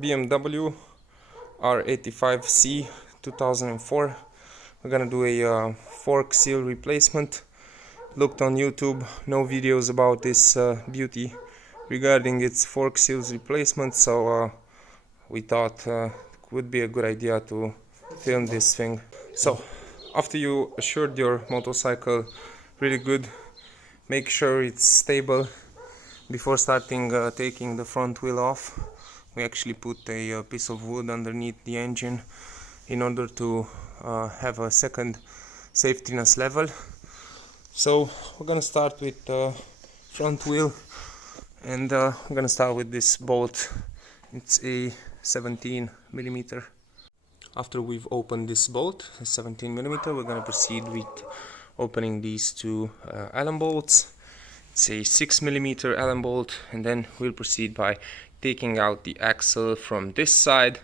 BMW R1200C 2004. We're gonna do a fork seal replacement. Looked on YouTube, no videos about this beauty regarding its fork seals replacement, so we thought it would be a good idea to film this thing. So after you assured your motorcycle really good, make sure it's stable. Before starting taking the front wheel off, we actually put a piece of wood underneath the engine in order to have a second safetyness level. So we're gonna start with the front wheel, and we're gonna start with this bolt. It's a 17mm. After we've opened this bolt, 17mm, we're gonna proceed with opening these two Allen bolts. It's a 6mm Allen bolt, and then we'll proceed by taking out the axle from this side,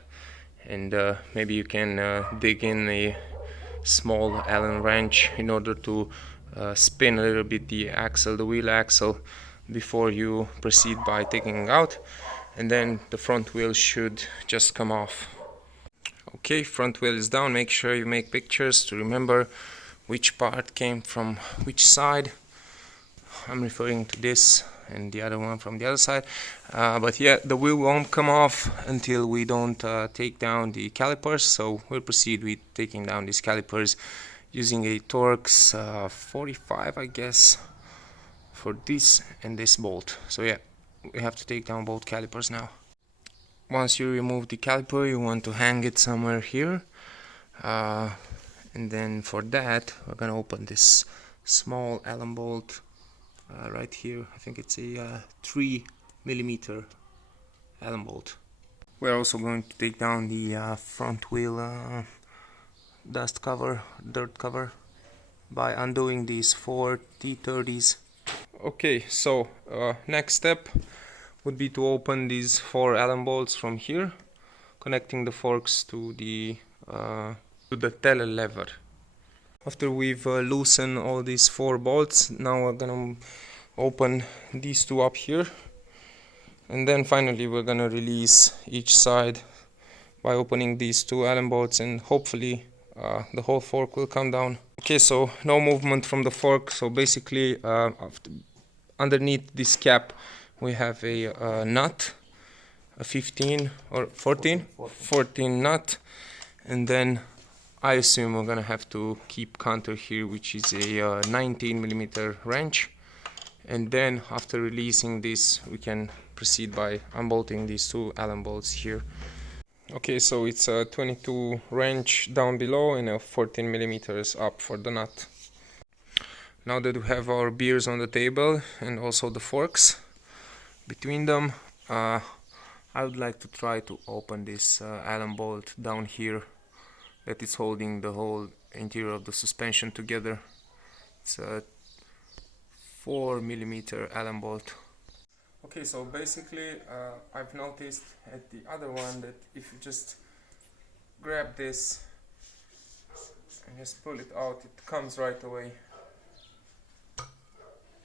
and maybe you can dig in a small Allen wrench in order to spin a little bit the axle, the wheel axle, before you proceed by taking it out, and then the front wheel should just come off. Okay, front wheel is down. Make sure you make pictures to remember which part came from which side. I'm referring to this and the other one from the other side, but yeah, the wheel won't come off until we don't take down the calipers, so we'll proceed with taking down these calipers using a Torx 45, I guess, for this and this bolt. So yeah, we have to take down both calipers now. Once you remove the caliper, you want to hang it somewhere here, and then for that we're gonna open this small Allen bolt right here. I think it's a 3mm Allen bolt. We're also going to take down the front wheel dust cover, dirt cover, by undoing these 4 T30s. Okay, so next step would be to open these 4 Allen bolts from here, connecting the forks to the tele lever. After we've loosened all these 4 bolts, now we're gonna open these 2 up here, and then finally we're gonna release each side by opening these 2 Allen bolts, and hopefully the whole fork will come down. Okay, so no movement from the fork. So basically underneath this cap we have a nut, a 15 or 14 nut, and then I assume we're gonna have to keep counter here, which is a 19mm wrench, and then after releasing this we can proceed by unbolting these 2 Allen bolts here. Okay, so it's a 22 wrench down below and a 14mm up for the nut. Now that we have our beers on the table and also the forks between them, I would like to try to open this Allen bolt down here that is holding the whole interior of the suspension together. It's a 4mm Allen bolt. Okay, so basically I've noticed at the other one that if you just grab this and just pull it out, it comes right away.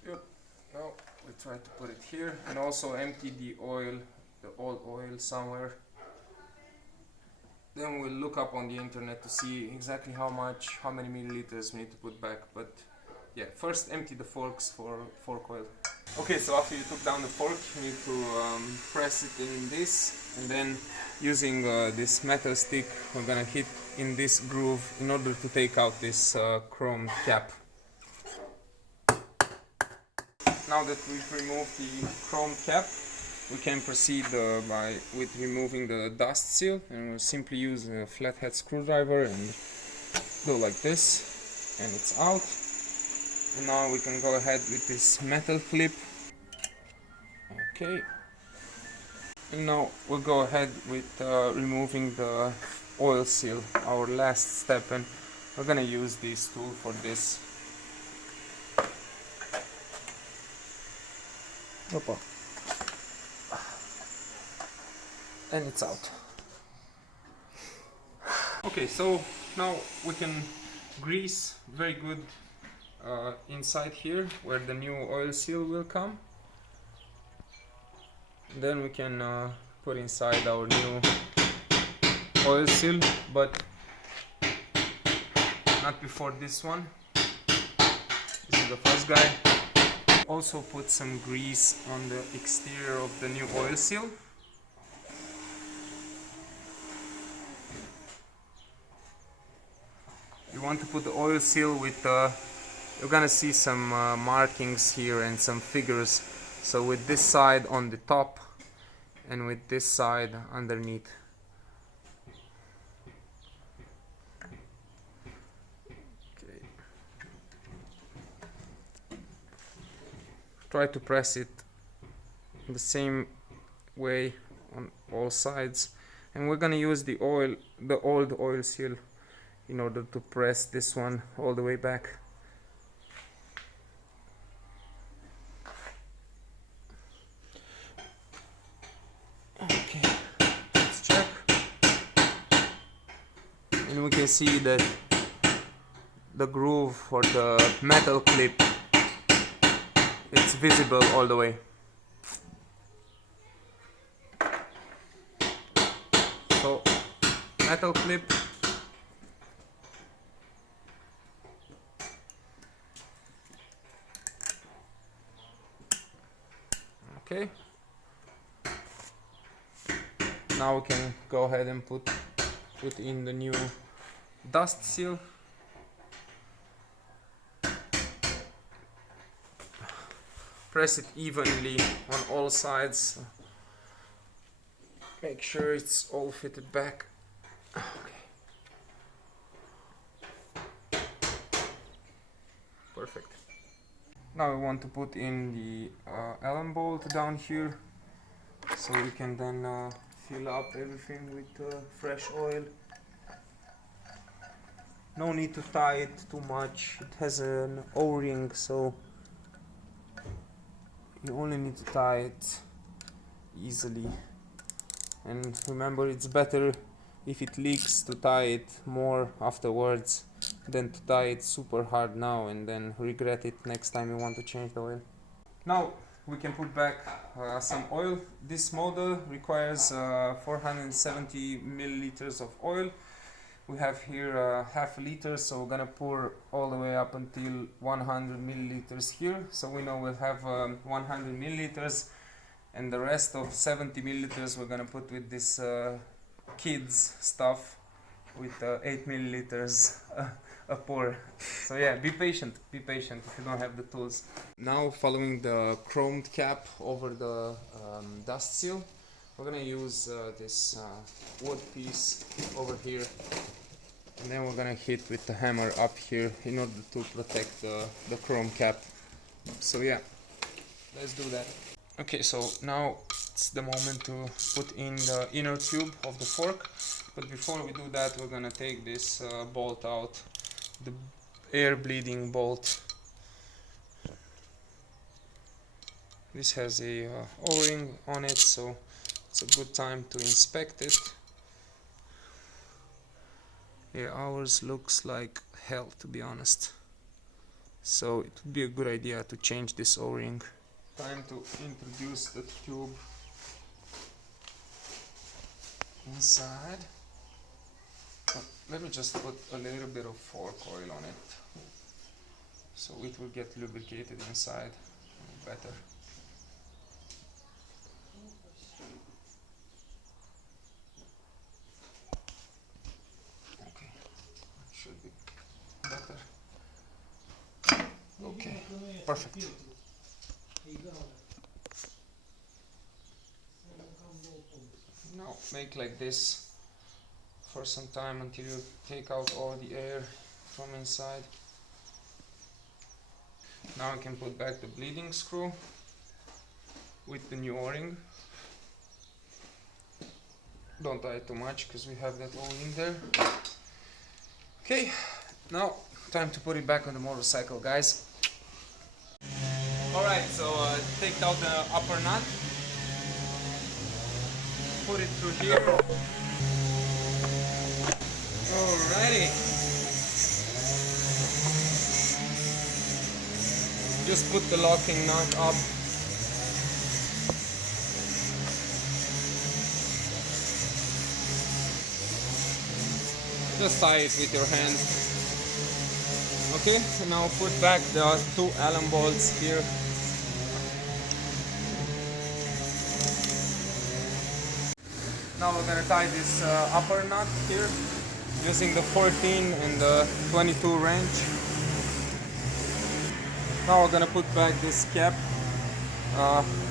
Yep. Now we try to put it here, and also empty the oil, the old oil somewhere. Then we'll look up on the internet to see exactly how many milliliters we need to put back. But yeah, first empty the forks for fork oil. Okay, so after you took down the fork, you need to press it in this, and then using this metal stick we're gonna hit in this groove in order to take out this chrome cap. Now that we've removed the chrome cap, we can proceed with removing the dust seal, and we'll simply use a flathead screwdriver and go like this, and it's out. And now we can go ahead with this metal clip. Okay. And now we'll go ahead with removing the oil seal, our last step, and we're gonna use this tool for this. Opa. And it's out. Okay, so now we can grease very good inside here where the new oil seal will come. Then we can put inside our new oil seal, but not before this one. This is the first guy. Also put some grease on the exterior of the new oil seal. You want to put the oil seal with you're gonna see some markings here and some figures, so with this side on the top and with this side underneath. Okay. Try to press it the same way on all sides, and we're gonna use the old oil seal in order to press this one all the way back. Okay, let's check. And we can see that the groove for the metal clip, it's visible all the way. So, metal clip. Okay. Now we can go ahead and put in the new dust seal. Press it evenly on all sides. Make sure it's all fitted back. Okay. Perfect. Now we want to put in the Allen bolt down here, so we can then fill up everything with fresh oil. No need to tie it too much. It has an O-ring, so you only need to tie it easily. And remember, it's better if it leaks to tie it more afterwards than to tie it super hard now and then regret it next time you want to change the oil. Now we can put back some oil. This model requires 470 milliliters of oil. We have here half a liter, so we're gonna pour all the way up until 100 milliliters here. So we know we'll have 100 milliliters, and the rest of 70 milliliters we're gonna put with this kids stuff with 8 milliliters a pour. So yeah, be patient if you don't have the tools. Now, following the chromed cap over the dust seal, we're gonna use this wood piece over here, and then we're gonna hit with the hammer up here in order to protect the chrome cap. So yeah, let's do that. Okay, so now it's the moment to put in the inner tube of the fork, but before we do that, we're gonna take this bolt out, the air bleeding bolt. This has a O-ring on it, so it's a good time to inspect it. Yeah, ours looks like hell, to be honest, so it would be a good idea to change this O-ring. Time to introduce the tube inside. Let me just put a little bit of fork oil on it, so it will get lubricated inside better. Okay, should be better. Okay, perfect. Now make like this for some time until you take out all the air from inside. Now I can put back the bleeding screw with the new O-ring. Don't tie it too much because we have that all in there. Okay, now time to put it back on the motorcycle, guys. Alright, so take out the upper nut, put it through here. Alrighty. Just put the locking nut up. just tie it with your hand. Okay, so now put back the 2 Allen bolts here. Now we're gonna tie this upper nut here using the 14 and the 22 wrench. Now we're gonna put back this cap.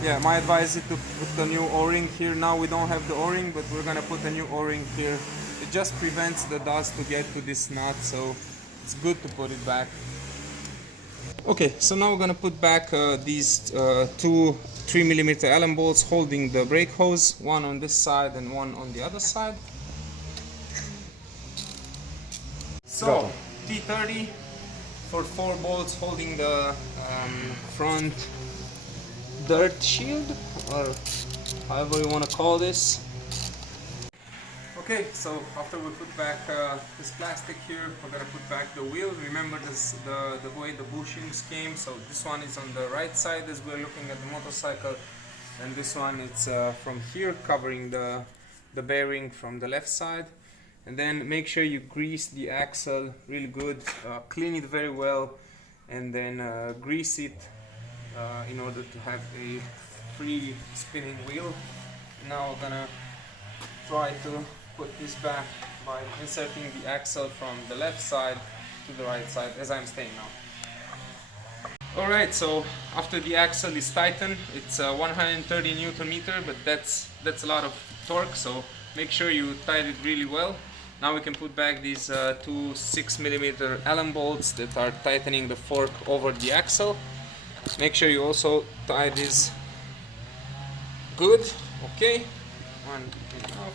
Yeah, my advice is to put the new O-ring here. Now we don't have the O-ring, but we're gonna put a new O-ring here. It just prevents the dust to get to this nut, so it's good to put it back. Okay, so now we're gonna put back these 2 3mm Allen bolts holding the brake hose, one on this side and one on the other side. So T30 for 4 bolts holding the front dirt shield, or however you want to call this. Okay, so after we put back this plastic here, we're gonna put back the wheel. Remember this, the way the bushings came. So this one is on the right side as we're looking at the motorcycle, and this one it's from here covering the bearing from the left side. And then make sure you grease the axle really good, clean it very well, and then grease it in order to have a free spinning wheel. Now we're gonna try to put this back by inserting the axle from the left side to the right side as I'm staying now. Alright, so after the axle is tightened, it's 130 Newton meter, but that's a lot of torque, so make sure you tighten it really well. Now we can put back these 2 6mm Allen bolts that are tightening the fork over the axle. Make sure you also tie this good. Okay, one enough.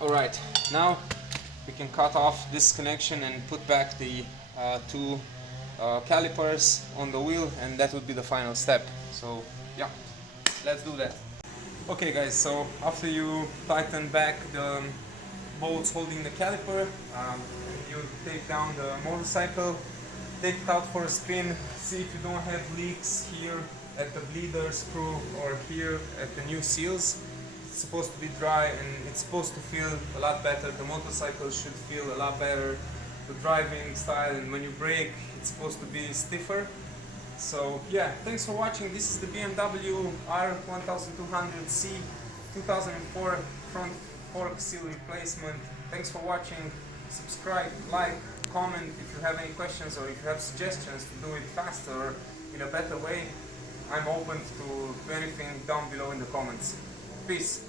Alright, now we can cut off this connection and put back the 2 calipers on the wheel, and that would be the final step. So yeah, let's do that. Okay guys, so after you tighten back the bolts holding the caliper, you take down the motorcycle, take it out for a spin, see if you don't have leaks here at the bleeder screw or here at the new seals. It's supposed to be dry and it's supposed to feel a lot better. The motorcycle should feel a lot better, the driving style, and when you brake it's supposed to be stiffer. So yeah, thanks for watching. This is the BMW R1200C 2004 front fork seal replacement. Thanks for watching. Subscribe, like, comment if you have any questions, or if you have suggestions to do it faster or in a better way. I'm open to anything down below in the comments. Peace.